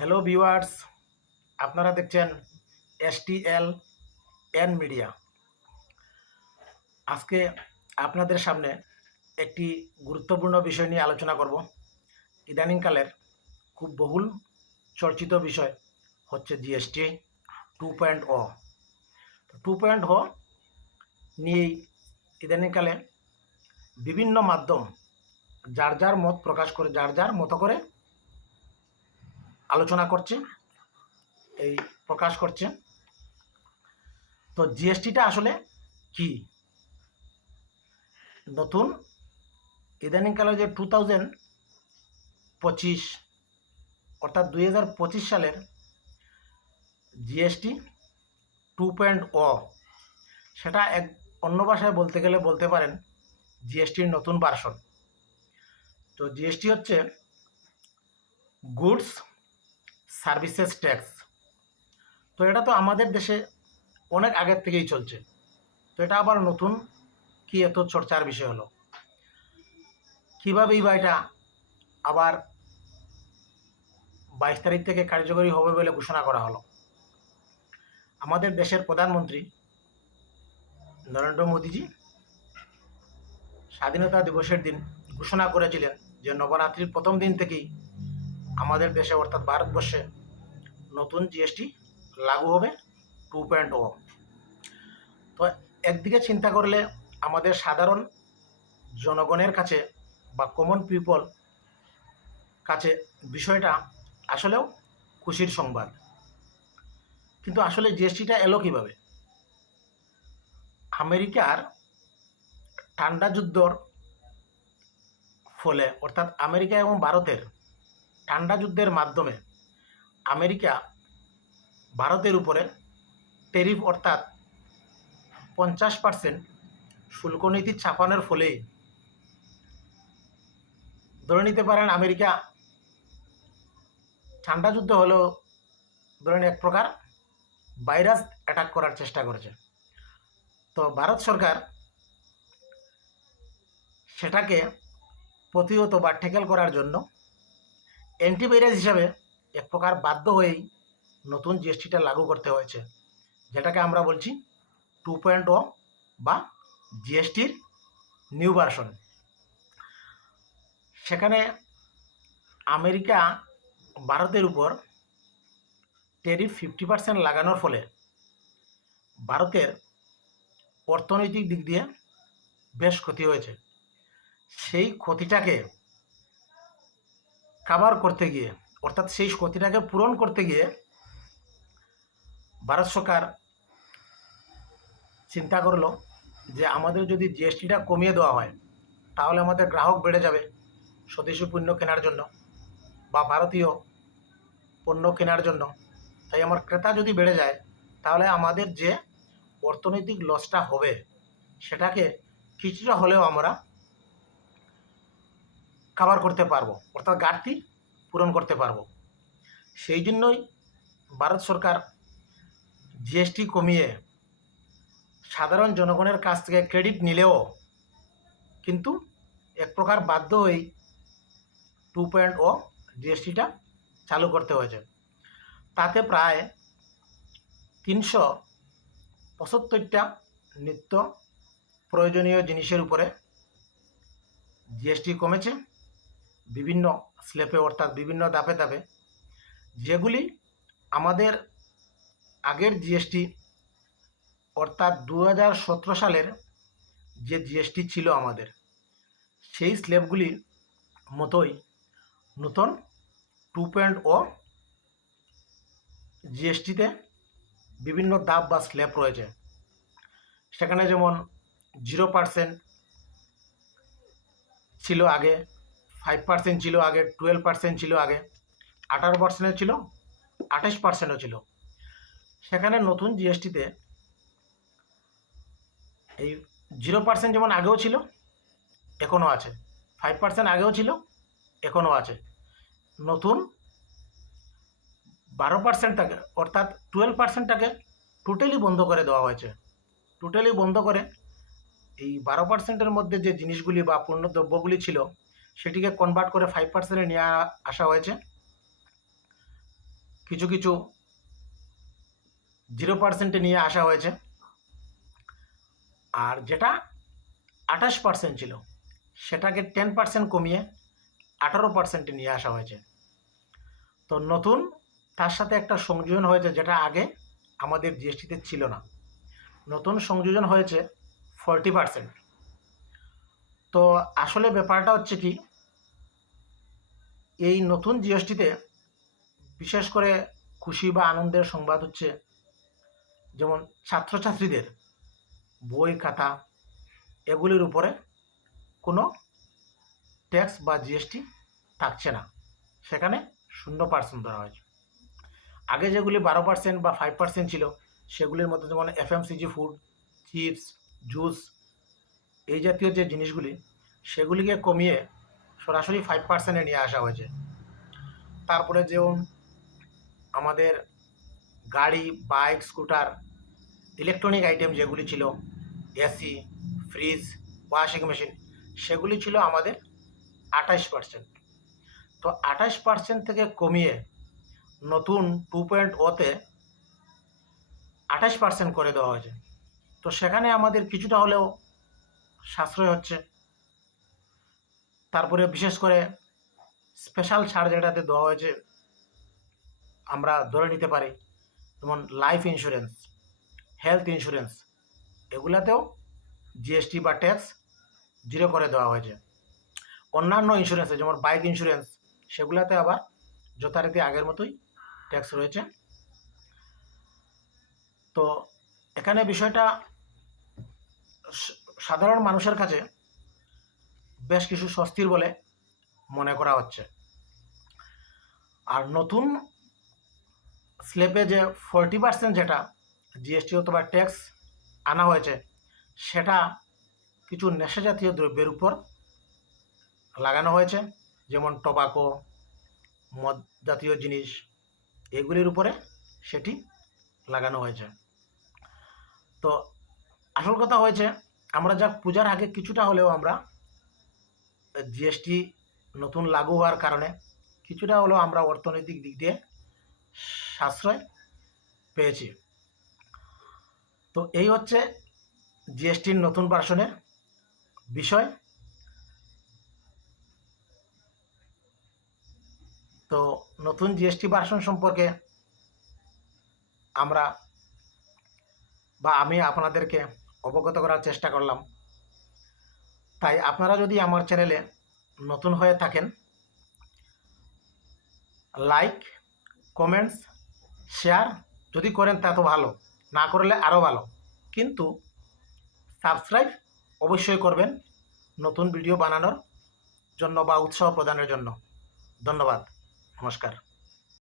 Hello viewers, আপনারা দেখছেন STL N media. আজকে আপনাদের সামনে একটি গুরুত্বপূর্ণ বিষয় নিয়ে আলোচনা করব। ইদানিংকালের খুব বহুল চর্চিত বিষয় হচ্ছে GST two point O. Two point O নিয়েই ইদানিংকালে বিভিন্ন মাধ্যম যার যার মত প্রকাশ করে, যার যার মতো করে আলোচনা করছে, এই প্রকাশ করছে। তো জিএসটিটা আসলে কি? নতুন ইদানিংকালে যে টু থাউজেন্ড পঁচিশ অর্থাৎ দুই হাজার পঁচিশ সালের জিএসটি টু পয়েন্ট ও, সেটা এক অন্য ভাষায় বলতে গেলে বলতে পারেন জিএসটির নতুন ভার্সন তো জিএসটি হচ্ছে গুডস সার্ভিসেস ট্যাক্স। তো এটা তো আমাদের দেশে অনেক আগের থেকেই চলছে। তো এটা আবার নতুন কি এত চর্চার বিষয় হলো? কীভাবেই বা এটা আবার বাইশ তারিখ থেকে কার্যকরী হবে বলে ঘোষণা করা হলো? আমাদের দেশের প্রধানমন্ত্রী নরেন্দ্র মোদীজি স্বাধীনতা দিবসের দিন ঘোষণা করেছিলেন যে নবরাত্রির প্রথম দিন থেকেই আমাদের দেশে অর্থাৎ ভারতবর্ষে নতুন জিএসটি লাগু হবে টু পয়েন্ট ও তো একদিকে চিন্তা করলে আমাদের সাধারণ জনগণের কাছে বা কমন পিপল কাছে বিষয়টা আসলেও খুশির সংবাদ। কিন্তু আসলে জিএসটিটা এলো কীভাবে? আমেরিকার ঠান্ডা যুদ্ধর ফলে অর্থাৎ আমেরিকা এবং ভারতের ঠান্ডা যুদ্ধের মাধ্যমে আমেরিকা ভারতের উপরে টেরিফ অর্থাৎ পঞ্চাশ পার্সেন্ট শুল্ক নীতি চাপানোর ফলেই ধরে নিতে পারেন আমেরিকা ঠান্ডা যুদ্ধ হলেও ধরেন এক প্রকার ভাইরাস অ্যাটাক করার চেষ্টা করেছে। তো ভারত সরকার সেটাকে প্রতিহত বা ঠেকেল করার জন্য অ্যান্টিভাইরাস হিসাবে এক প্রকার বাধ্য হয়েই নতুন জিএসটিটা লাগু করতে হয়েছে, যেটাকে আমরা বলছি টু পয়েন্ট ও বা জিএসটির নিউ ভার্সন সেখানে আমেরিকা ভারতের উপর টেরিফ ফিফটি পার্সেন্ট লাগানোর ফলে ভারতের অর্থনৈতিক দিক দিয়ে বেশ ক্ষতি হয়েছে। সেই ক্ষতিটাকে কাভার করতে গিয়ে, অর্থাৎ সেই ক্ষতিটাকে পূরণ করতে গিয়ে ভারত সরকার চিন্তা করল যে আমাদের যদি জিএসটিটা কমিয়ে দেওয়া হয়, তাহলে আমাদের গ্রাহক বেড়ে যাবে স্বদেশি পণ্য কেনার জন্য বা ভারতীয় পণ্য কেনার জন্য। তাই আমার ক্রেতা যদি বেড়ে যায়, তাহলে আমাদের যে অর্থনৈতিক লসটা হবে, সেটাকে কিছুটা হলেও আমরা কাভার করতে পারব, অর্থাৎ ঘাটতি পূরণ করতে পারব। সেই জন্যই ভারত সরকার জিএসটি কমিয়ে সাধারণ জনগণের কাছ থেকে ক্রেডিট নিলেও কিন্তু এক প্রকার বাধ্য হয়েই টু পয়েন্ট ও জিএসটিটা চালু করতে হয়েছে। তাতে প্রায় তিনশো পঁচাত্তরটা নিত্য প্রয়োজনীয় জিনিসের উপরে জিএসটি কমেছে। বিভিন্ন স্লেপে অর্থাৎ বিভিন্ন ধাপে ধাপে, যেগুলি আমাদের আগের জিএসটি অর্থাৎ দু হাজার সতেরো সালের যে জিএসটি ছিল আমাদের, সেই স্লেবগুলির মতোই নতুন টু পয়েন্ট ও জিএসটিতে বিভিন্ন দাব বা স্ল্যাব রয়েছে। সেখানে যেমন জিরো পার্সেন্ট ছিল আগে ফাইভ পার্সেন্ট ছিল আগে টুয়েলভ পার্সেন্ট ছিল আগে, আঠারো পার্সেন্টও ছিল, আঠাশ পার্সেন্টও ছিল। সেখানে নতুন জিএসটিতে এই জিরো পার্সেন্ট যেমন আগেও ছিল, এখনও আছে। ফাইভ পার্সেন্ট আগেও ছিল, এখনও আছে। নতুন বারো পার্সেন্টটাকে অর্থাৎ টুয়েলভ পার্সেন্টটাকে টোটালি বন্ধ করে দেওয়া হয়েছে। টোটালি বন্ধ করে এই বারো পার্সেন্টের মধ্যে যে জিনিসগুলি বা পণ্য দ্রব্যগুলি ছিল সেটিকে কনভার্ট করে ফাইভ পার্সেন্টে নিয়ে আসা হয়েছে। কিছু কিছু জিরো পার্সেন্টে নিয়ে আসা হয়েছে। আর যেটা আঠাশ পার্সেন্ট ছিল, সেটাকে টেন পার্সেন্ট কমিয়ে আঠারো পার্সেন্টে নিয়ে আসা হয়েছে। তো নতুন, তার সাথে একটা সংযোজন হয়েছে যেটা আগে আমাদের জিএসটিতে ছিল না। নতুন সংযোজন হয়েছে ফর্টি পার্সেন্ট তো আসলে ব্যাপারটা হচ্ছে কি, এই নতুন জিএসটিতে বিশেষ করে খুশি বা আনন্দের সংবাদ হচ্ছে, যেমন ছাত্রছাত্রীদের বই, খাতা এগুলির উপরে কোনো ট্যাক্স বা জিএসটি থাকছে না। সেখানে শূন্য পার্সেন্ট ধরা হয়েছে। আগে যেগুলি বারো পার্সেন্ট বা ফাইভ পার্সেন্ট ছিল, সেগুলির মধ্যে যেমন এফএমসিজি ফুড, চিপস, জুস এই জাতীয় যে জিনিসগুলি, সেগুলিকে কমিয়ে সরাসরি ফাইভ পার্সেন্টে নিয়ে আসা হয়েছে। তারপরে যেমন আমাদের গাড়ি বাইক স্কুটার ইলেকট্রনিক আইটেম যেগুলি ছিল এসি ফ্রিজ ওয়াশিং মেশিন সেগুলি ছিল আমাদের আঠাশ পার্সেন্ট তো আঠাশ পার্সেন্ট থেকে কমিয়ে নতুন টু পয়েন্ট ওতে আঠাশ পার্সেন্ট করে দেওয়া হয়েছে। তো সেখানে আমাদের কিছুটা হলেও সাশ্রয় হচ্ছে। তারপরে বিশেষ করে স্পেশাল ছাড় যেটাতে দেওয়া হয়েছে, আমরা ধরে নিতে পারি, যেমন লাইফ ইন্স্যুরেন্স হেলথ ইন্স্যুরেন্স এগুলাতেও জিএসটি বা ট্যাক্স জিরো করে দেওয়া হয়েছে। অন্যান্য ইন্স্যুরেন্সে যেমন বাইক ইন্স্যুরেন্স সেগুলাতে আবার যথারীতি আগের মতোই ট্যাক্স রয়েছে। তো এখানে বিষয়টা সাধারণ মানুষের কাছে বেশ কিছু স্বস্তির বলে মনে করা হচ্ছে। আর নতুন স্লেপে যে ফোরটি পার্সেন্ট যেটা জিএসটি অথবা ট্যাক্স আনা হয়েছে, সেটা কিছু নেশা জাতীয় দ্রব্যের উপর লাগানো হয়েছে, যেমন টোবাকো মদ জাতীয় জিনিস, এগুলির উপরে সেটি লাগানো হয়েছে। তো আসল কথা হয়েছে আমরা যা পূজার আগে কিছুটা হলেও আমরা জিএসটি নতুন লাগু হওয়ার কারণে কিছুটা হলেও আমরা অর্থনৈতিক দিক দিয়ে সাশ্রয় পেয়েছি। তো এই হচ্ছে জিএসটির নতুন ভার্সনের বিষয়। তো নতুন জিএসটি ভার্সন সম্পর্কে আমরা বা আমি আপনাদেরকে অবগত করার চেষ্টা করলাম। তাই আপনারা যদি আমার চ্যানেলে নতুন হয়ে থাকেন লাইক কমেন্টস শেয়ার যদি করেন তা তো ভালো, না করলে আরও ভালো। কিন্তু সাবস্ক্রাইব অবশ্যই করবেন নতুন ভিডিও বানানোর জন্য বা উৎসাহ প্রদানের জন্য। ধন্যবাদ, নমস্কার।